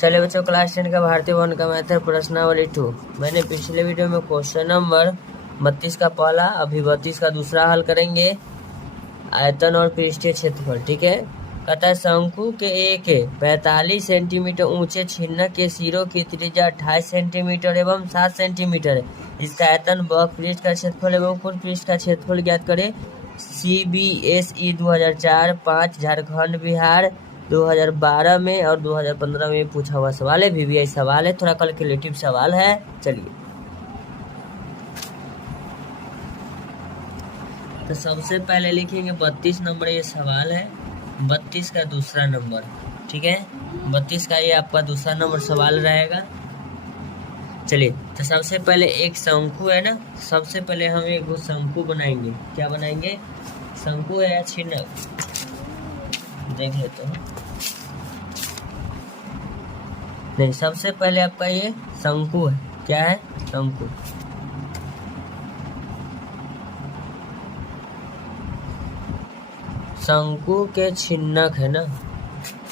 चलिए बच्चों, क्लास 10 का भारतीय वन का मैथ है प्रश्नावली 2। मैंने पिछले वीडियो में क्वेश्चन नंबर 32 का पहला, अभी 32 का दूसरा हल करेंगे। आयतन और पृष्ठीय क्षेत्रफल, ठीक है। कहता है शंकु के एक 45 सेंटीमीटर ऊंचे छिन्नक के सिरों की त्रिज्या 28 सेंटीमीटर एवं 7 सेंटीमीटर है। इसका आयतन वक्र पृष्ठ का क्षेत्रफल एवं कुल पृष्ठ का क्षेत्रफल ज्ञात करें। CBSE 2004 5 झारखंड बिहार 2012 में और 2015 में पूछा हुआ सवाल है। VVI सवाल है, थोड़ा कैलकुलेटिव सवाल है। चलिए, तो सबसे पहले लिखेंगे 32 नंबर, ये सवाल है 32 का दूसरा नंबर, ठीक है। 32 का ये आपका दूसरा नंबर सवाल रहेगा। चलिए, तो सबसे पहले एक शंकु है ना, सबसे पहले हम एक शंकु बनाएंगे। क्या बनाएंगे? शंकु है या छिन्नक, देख लेते हैं। नहीं, सबसे पहले आपका ये शंकु है। क्या है? शंकु। शंकु के छिन्नक है ना,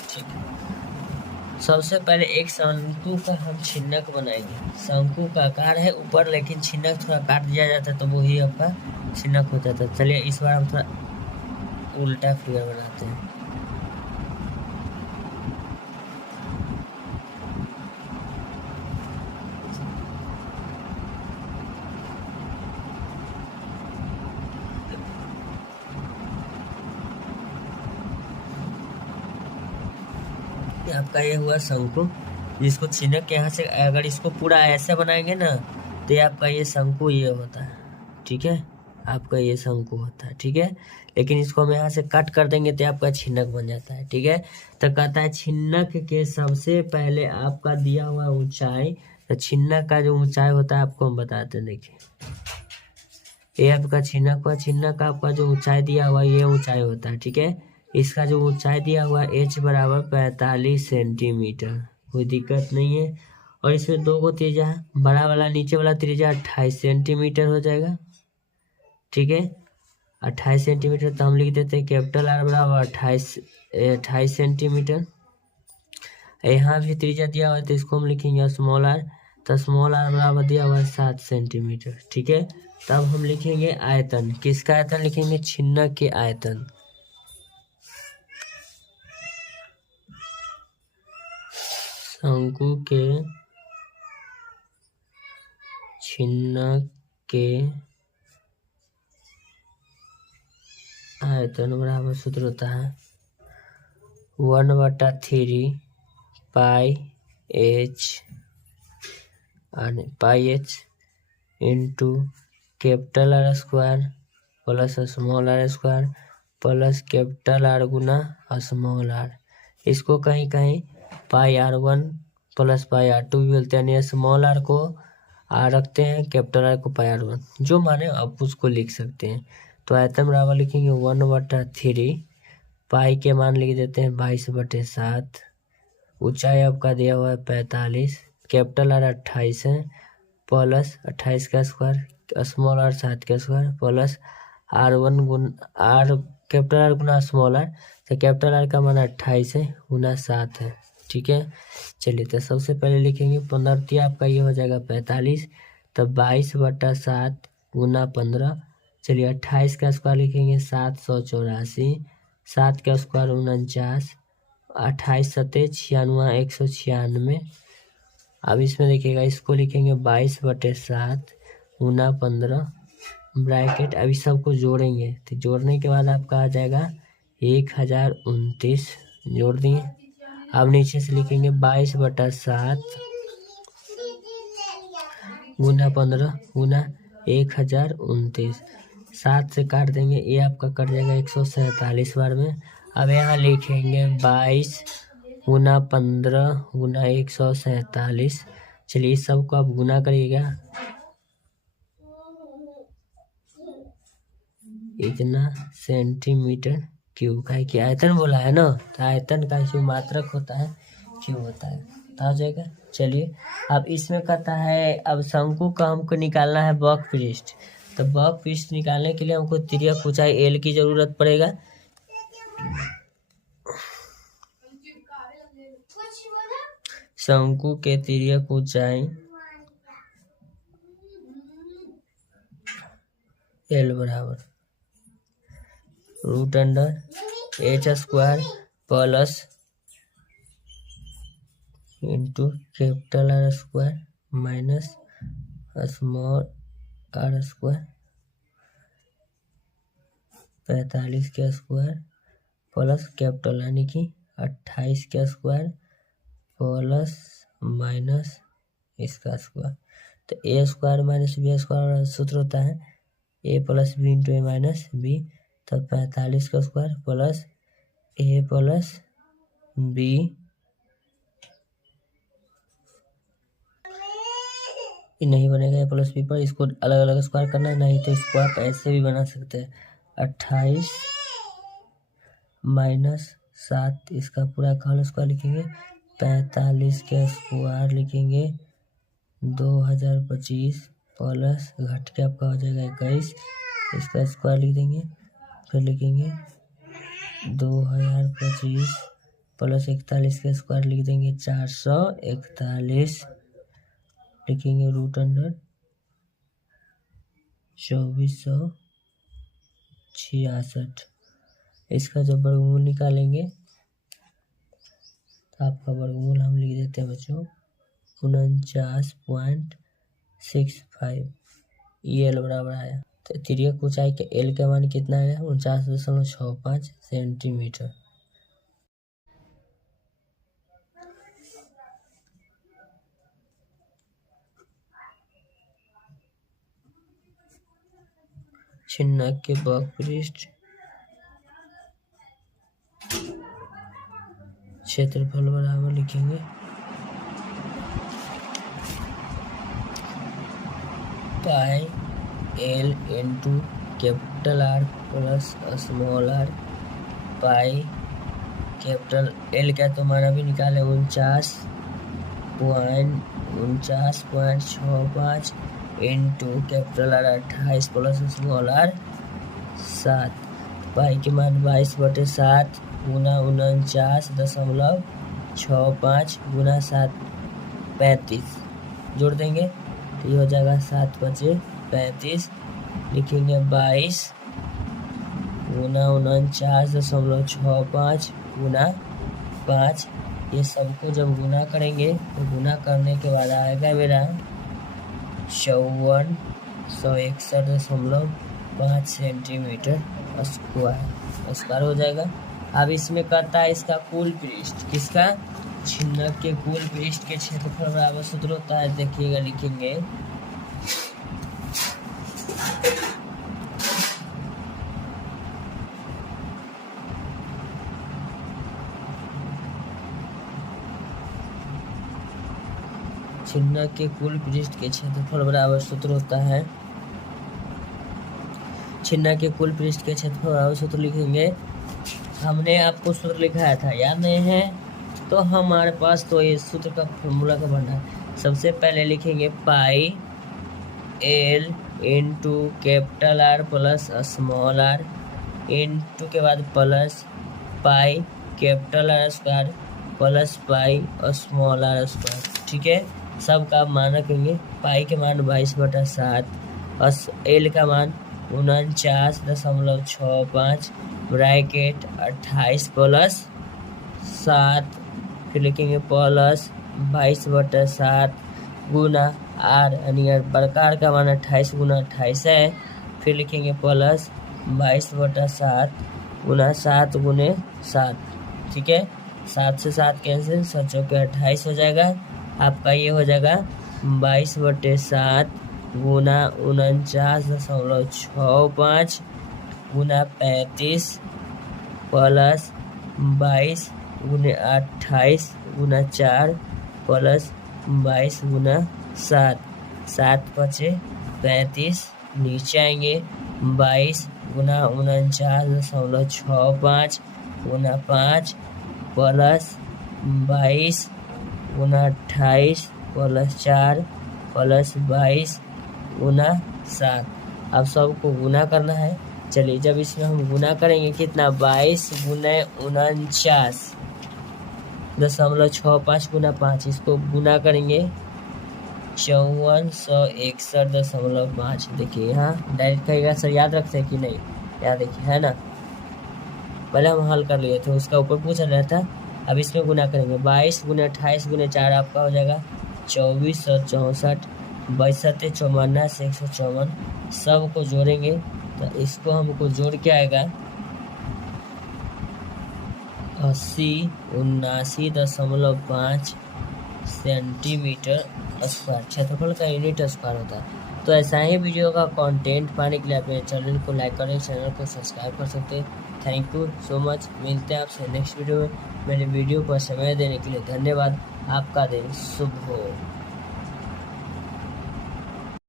ठीक है। सबसे पहले एक शंकु का हम छिन्नक बनाएंगे। शंकु का आकार है ऊपर, लेकिन छिन्नक थोड़ा काट दिया जाता है तो वही आपका छिन्नक हो जाता है। चलिए, इस बार हम थोड़ा उल्टा फिगर बनाते हैं। आपका ये हुआ शंकु, जिसको छिन्नक के यहाँ से अगर इसको पूरा ऐसे बनाएंगे ना तो ये आपका ये शंकु ये होता है, ठीक है। आपका ये शंकु होता है, ठीक है। लेकिन इसको हम यहाँ से कट कर देंगे तो आपका छिन्नक बन जाता है, ठीक है। तो कहता है छिन्नक के सबसे पहले आपका दिया हुआ ऊंचाई, तो छिन्नक का जो ऊंचाई होता है आपको हम बताते हैं। देखिए, ये आपका छिन्नक हुआ, छिन्नक का आपका जो ऊंचाई दिया हुआ ये ऊंचाई होता है, ठीक है। इसका जो ऊंचाई दिया हुआ h बराबर 45 सेंटीमीटर, कोई दिक्कत नहीं है। और इसमें दो को त्रिज्या है, बड़ा वाला नीचे वाला त्रिज्या 28 सेंटीमीटर हो जाएगा, ठीक है। 28 सेंटीमीटर, तो हम लिख देते हैं कैपिटल R बराबर 28 सेंटीमीटर। यहाँ भी त्रिज्या दिया हुआ है तो इसको हम लिखेंगे स्मॉल r, तो स्मॉल r बराबर दिया हुआ है 7 सेंटीमीटर, ठीक है। तब हम लिखेंगे आयतन। किसका आयतन लिखेंगे? छिन्नक के आयतन। शंकु के छिन्नक के आयतन बराबर सूत्र होता है 1/3 पाई h into capital R square plus small r square plus capital R गुना स्मॉल r। इसको कहीं कहीं पाई R1 प्लस पाई R2 भी बोलते हैं, यानी स्मॉल r को R रखते हैं, कैपिटल R को पाई R1, जो माने आप उसको लिख सकते हैं। तो आयतन बराबर लिखेंगे 1/3, पाई के मान लिख देते हैं 22/7, ऊंचाई आपका दिया हुआ है 45, कैपिटल R 28 है, प्लस 28 का स्क्वायर स्मॉल r 7 का square plus R1 R capital R गुना स्मॉल r, तो कैपिटल R का मान 28 है गुना 7 है, ठीक है। चलिए, तो सबसे पहले लिखेंगे 15 आपका ये हो जाएगा 45, तो 22/7 गुना 15। चलिए, 28 का स्क्वायर लिखेंगे 784, 7 का स्क्वायर 49, 28 सत्ते 96 196। अब इसमें देखिएगा, इसको लिखेंगे 22/7 गुना 15 ब्रैकेट। अभी सबको जोड़ेंगे, तो जोड़ने के बाद आपका आ जाएगा 1029, जोड़ दिए। अब नीचे से लिखेंगे 22/7 गुना 15 गुना 1029, 7 से काट देंगे, ये आपका कट जाएगा 147 बार में। अब यहाँ लिखेंगे 22 गुना 15 गुना 147। चलिए, इस सबको आप गुना करिएगा, इतना सेंटीमीटर क्यूब का है कि आयतन बोला है ना, तो आयतन का जो मात्रक होता है क्यूब होता है, तो आ जाएगा। चलिए, अब इसमें कहता है अब शंकु का हमको निकालना है वक्र पृष्ठ। तो वक्र पृष्ठ निकालने के लिए हमको तिर्यक ऊंचाई L की जरूरत पड़ेगा। शंकु के तिर्यक ऊंचाई L बराबर root under H square plus into capital R square minus small R square 45 के स्क्वायर प्लस कैपिटल यानी कि 28 के स्क्वायर प्लस माइनस इसका स्क्वायर। तो A square minus B square सूत्र होता है A plus B into A minus B. तो 45 का square plus A plus B नहीं बनेगा ए प्लस बी पर, इसको अलग अलग स्क्वायर करना है, नहीं तो इसको आप ऐसे भी बना सकते हैं 28 माइनस 7 इसका पूरा का होल स्क्वायर लिखेंगे 45 के स्क्वायर लिखेंगे 2025 प्लस घट के आपका हो जाएगा 21 इसका स्क्वायर लिख देंगे, फिर लिखेंगे 2025 प्लस 41 का स्क्वायर लिख देंगे 441 लिखेंगे रूट अंडर 2466। इसका जब वर्गमूल निकालेंगे तो आपका वर्गमूल हम लिख देते हैं बच्चों 49.65 ये एल बराबर आया। तो तिर्यक ऊंचाई के एल का मान कितना आया 49.65 सेंटीमीटर। छिन्नक के वक्रपृष्ठ क्षेत्रफल बराबर लिखेंगे pi L into capital R plus small R pi capital L का तो मान अभी निकाले 49.65 into capital R 28 plus small R 7 pi के मान 22/7 गुना 49.65 गुना 7 35 जोड़ देंगे तो ये हो जाएगा 7×5 लिखेंगे 22 गुना 49.65 गुना 5। ये सबको जब गुना करेंगे तो गुना करने के बाद आएगा मेरा 5461.5 सेंटीमीटर स्क्वायर हो जाएगा। अब इसमें कहता है इसका कुल पृष्ठ, किसका छिन्नक के कुल पृष्ठ के क्षेत्रफल बराबर सूत्र होता है, देखिएगा लिखेंगे छिन्नक के कुल पृष्ठ के क्षेत्रफल बराबर सूत्र होता है छिन्नक के कुल पृष्ठ के क्षेत्रफल बराबर सूत्र लिखेंगे। हमने आपको सूत्र लिखाया था, याद नहीं है तो हमारे पास तो ये सूत्र का फॉर्मूला का बनना है। सबसे पहले लिखेंगे pi L into capital R plus small R into के बाद plus pi capital R square plus pi और स्मॉल आर स्क्वायर। ठीक है, सबका मान रखेंगे। पाई के मान 22/7 और एल का मान 49.65 ब्रैकेट 28 प्लस 7 फिर लिखेंगे प्लस 22/7 गुना आर यानी प्रकार का मान 28 गुना 28 है। फिर लिखेंगे प्लस 22/7 गुना 7 गुने 7। ठीक है, 7 से 7 कैंसिल, 7 चौके 28 हो जाएगा। आपका ये हो जाएगा 22/7 गुना 49.65 गुना 35 प्लस 22 गुने 28 गुना 4 प्लस 22 गुना 7 7×5 नीचे आएंगे 22 गुना 49.65 गुना 5 प्लस 22 गुना 28 प्लस 4 प्लस 22 गुना 7। अब सबको गुना करना है। चलिए, जब इसमें हम गुना करेंगे कितना 22 गुने 49 54.65 गुना 5, इसको गुना करेंगे 5461.5। देखिए यहाँ डायरेक्ट कहेगा सर याद रखते हैं कि नहीं, यहाँ देखिए है ना, पहले हम हल कर लिए थे, उसका ऊपर पूछ रहा था। अब इसमें गुना करेंगे 22 गुना 28 गुना 4 आपका हो जाएगा 2464, 62 54 से 154, सब को जोड़ेंगे तो इसको हमको जोड़ के आएगा 8079.5 सेंटीमीटर स्क्वायर, क्षेत्रफल का यूनिट स्क्वायर होता है। तो ऐसा ही वीडियो का कंटेंट पाने के लिए अपने चैनल को लाइक करें, चैनल को सब्सक्राइब कर सकते हैं। Thank you so much. मिलते हैं आपसे नेक्स्ट वीडियो में। मेरे वीडियो पर समय देने के लिए धन्यवाद। आपका दिन शुभ हो।